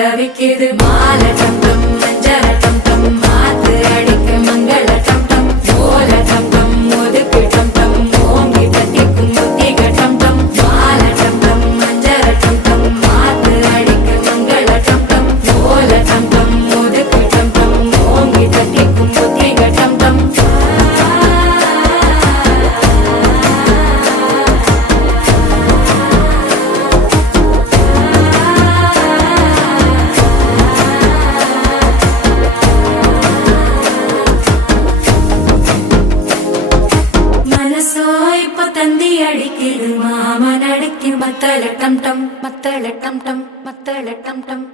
தவிக்குது மால டம் டம் மஞ்சள டம் டம் மாத்து அடிக்க மங்கள டம் டம் ஓல டம் டம் ஒதுக்கு டம் டம் ஓங்கி தட்டிக்கும் புத்திக டம் டம் மால டம் டம் மஞ்சள டம் டம் மாத்து அடிக்க மங்கள டம் டம் ஓல டம் டம் ஒதுக்கு டம் டம் ஓங்கி தட்டிக்கும் புத்திக டம் டம் தந்தி அடிக்குது மாமன் அடிக்கு மத்தள டம் டம் மத்தள டம் டம் மத்தள டம் டம்